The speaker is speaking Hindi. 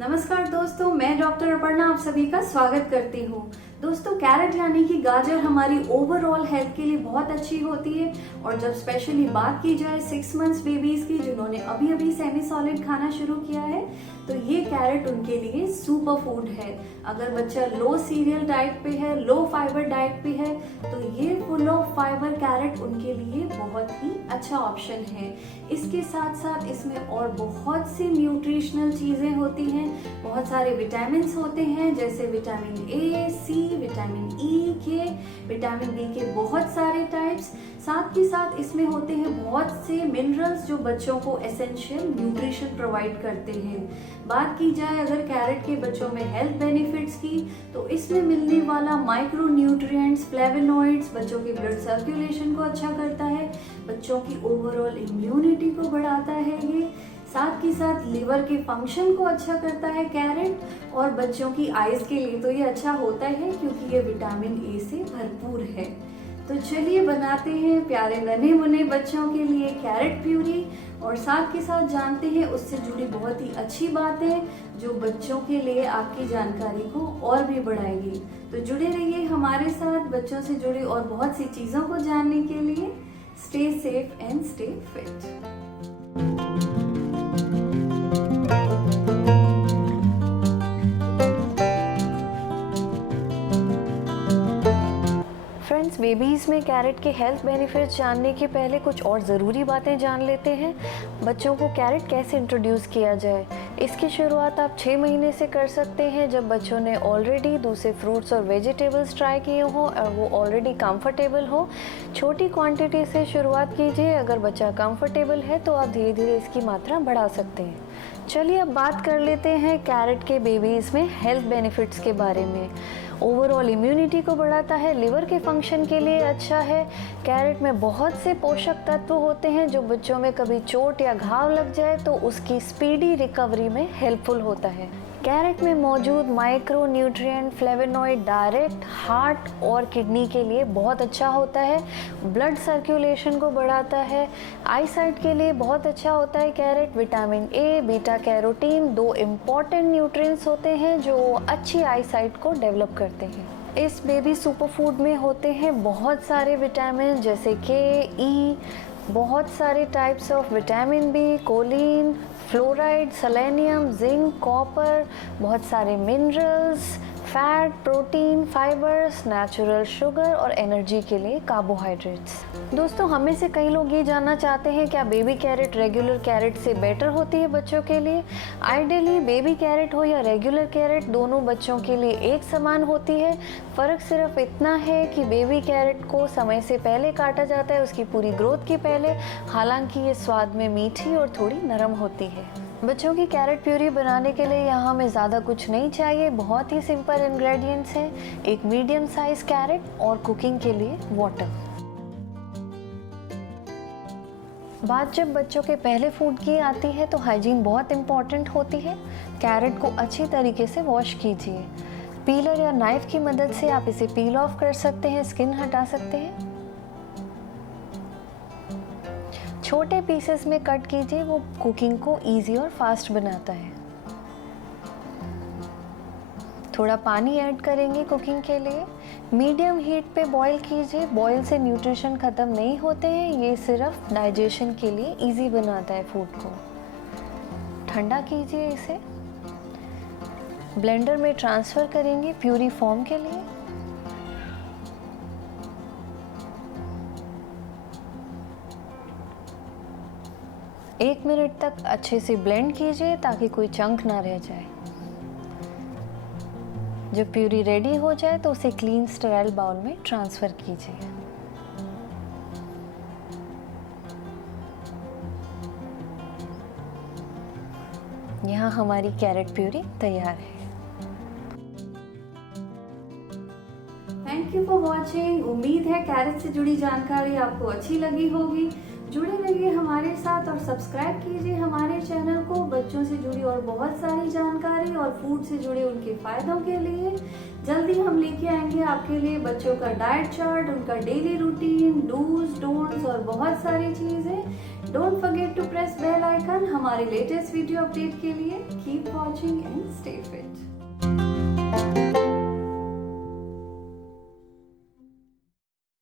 नमस्कार दोस्तों, मैं डॉक्टर अपर्णा आप सभी का स्वागत करती हूँ। दोस्तों, कैरेट यानी कि गाजर हमारी ओवरऑल हेल्थ के लिए बहुत अच्छी होती है। और जब स्पेशली बात की जाए 6 मंथ्स बेबीज की जिन्होंने अभी अभी सेमी सॉलिड खाना शुरू किया है, तो ये कैरेट उनके लिए सुपर फूड है। अगर बच्चा लो सीरियल डाइट पे है, लो फाइबर डाइट पे है, तो ये फुल ऑफ फाइबर कैरेट उनके लिए बहुत ही अच्छा ऑप्शन है। इसके साथ साथ इसमें और बहुत सी न्यूट्रिशनल चीजें होती हैं, बहुत सारे विटामिन होते हैं, जैसे vitamin A, C, vitamin E, के, विटामिन बी के बहुत सारे टाइप्स। साथ ही साथ इसमें होते हैं बहुत से मिनरल्स जो बच्चों को एसेंशियल न्यूट्रिशन प्रोवाइड करते हैं। बात की जाए अगर कैरेट के बच्चों में हेल्थ बेनिफिट्स की, तो इसमें मिलने वाला माइक्रो न्यूट्रिएंट्स, फ्लेवोनॉइड्स बच्चों के ब्लड सर्कुलेशन को अच्छा करता है, बच्चों की ओवरऑल इम्यूनिटी को बढ़ाता है ये। साथ ही साथ लिवर के फंक्शन को अच्छा करता है कैरेट, और बच्चों की आइज के लिए तो ये अच्छा होता है क्योंकि ये विटामिन ए से भरपूर है। तो चलिए बनाते हैं प्यारे नन्हे मुन्ने बच्चों के लिए कैरेट प्यूरी, और साथ के साथ जानते हैं उससे जुड़ी बहुत ही अच्छी बातें जो बच्चों के लिए आपकी जानकारी को और भी बढ़ाएगी। तो जुड़े रहिए हमारे साथ बच्चों से जुड़ी और बहुत सी चीज़ों को जानने के लिए। Stay safe and stay fit. Friends, babies में कैरेट के हेल्थ बेनिफिट्स जानने के पहले कुछ और ज़रूरी बातें जान लेते हैं। बच्चों को कैरेट कैसे इंट्रोड्यूस किया जाए, इसकी शुरुआत आप 6 महीने से कर सकते हैं, जब बच्चों ने ऑलरेडी दूसरे फ्रूट्स और वेजिटेबल्स ट्राई किए हों और वो ऑलरेडी कंफर्टेबल हो। छोटी क्वांटिटी से शुरुआत कीजिए, अगर बच्चा कंफर्टेबल है तो आप धीरे धीरे इसकी मात्रा बढ़ा सकते हैं। चलिए अब बात कर लेते हैं कैरेट के बेबीज़ में हेल्थ बेनिफिट्स के बारे में। ओवरऑल इम्यूनिटी को बढ़ाता है, लिवर के फंक्शन के लिए अच्छा है। कैरेट में बहुत से पोषक तत्व होते हैं जो बच्चों में कभी चोट या घाव लग जाए तो उसकी स्पीडी रिकवरी में हेल्पफुल होता है। कैरेट में मौजूद micro nutrient flavonoid direct heart और किडनी के लिए बहुत अच्छा होता है, ब्लड सर्कुलेशन को बढ़ाता है, आईसाइट के लिए बहुत अच्छा होता है carrot. Vitamin A, beta carotene 2 important nutrients होते हैं जो अच्छी आईसाइट को डेवलप करते हैं। इस बेबी सुपर फूड में होते हैं बहुत सारे विटामिन जैसे के, ई, बहुत सारे types of vitamin B, choline, fluoride, selenium, zinc, copper, बहुत सारे minerals, fat, protein, fibres, natural sugar और एनर्जी के लिए कार्बोहाइड्रेट्स। दोस्तों, हमें से कई लोग ये जानना चाहते हैं क्या बेबी कैरेट रेगुलर कैरेट से बेटर होती है बच्चों के लिए। आइडियली बेबी कैरेट हो या रेगुलर कैरेट, दोनों बच्चों के लिए एक समान होती है। फ़र्क सिर्फ इतना है कि बेबी कैरेट को समय से पहले काटा जाता है, उसकी पूरी ग्रोथ के पहले, हालांकि ये स्वाद में मीठी और थोड़ी नरम होती है। बच्चों की कैरेट प्यूरी बनाने के लिए यहाँ हमें ज़्यादा कुछ नहीं चाहिए, बहुत ही सिंपल इंग्रेडिएंट्स हैं। एक मीडियम साइज कैरेट और कुकिंग के लिए वाटर। बात जब बच्चों के पहले फूड की आती है तो हाइजीन बहुत इम्पॉर्टेंट होती है। कैरेट को अच्छी तरीके से वॉश कीजिए। पीलर या नाइफ की मदद से आप इसे पील ऑफ कर सकते हैं, स्किन हटा सकते हैं। छोटे पीसेस में कट कीजिए, वो कुकिंग को इजी और फास्ट बनाता है। थोड़ा पानी ऐड करेंगे कुकिंग के लिए। मीडियम हीट पे बॉईल कीजिए। बॉईल से न्यूट्रिशन ख़त्म नहीं होते हैं, ये सिर्फ डाइजेशन के लिए इजी बनाता है फूड को। ठंडा कीजिए इसे। ब्लेंडर में ट्रांसफ़र करेंगे प्यूरी फॉर्म के लिए। एक मिनट तक अच्छे से ब्लेंड कीजिए ताकि कोई चंक ना रह जाए। जब प्यूरी रेडी हो जाए तो उसे क्लीन स्टेराइल बाउल में ट्रांसफ़र कीजिए। यहाँ हमारी कैरेट प्यूरी तैयार है। Thank you for watching. उम्मीद है कैरेट से जुड़ी जानकारी आपको अच्छी लगी होगी। जुड़े रहिए हमारे साथ और सब्सक्राइब कीजिए हमारे चैनल को बच्चों से जुड़ी और बहुत सारी जानकारी और फूड से जुड़े उनके फायदों के लिए। जल्दी हम लेके आएंगे आपके लिए बच्चों का डाइट चार्ट, उनका डेली रूटीन, डूज, डोंट्स और बहुत सारी चीज़ें। Don't forget to press bell icon हमारे लेटेस्ट वीडियो अपडेट के लिए। Keep watching and stay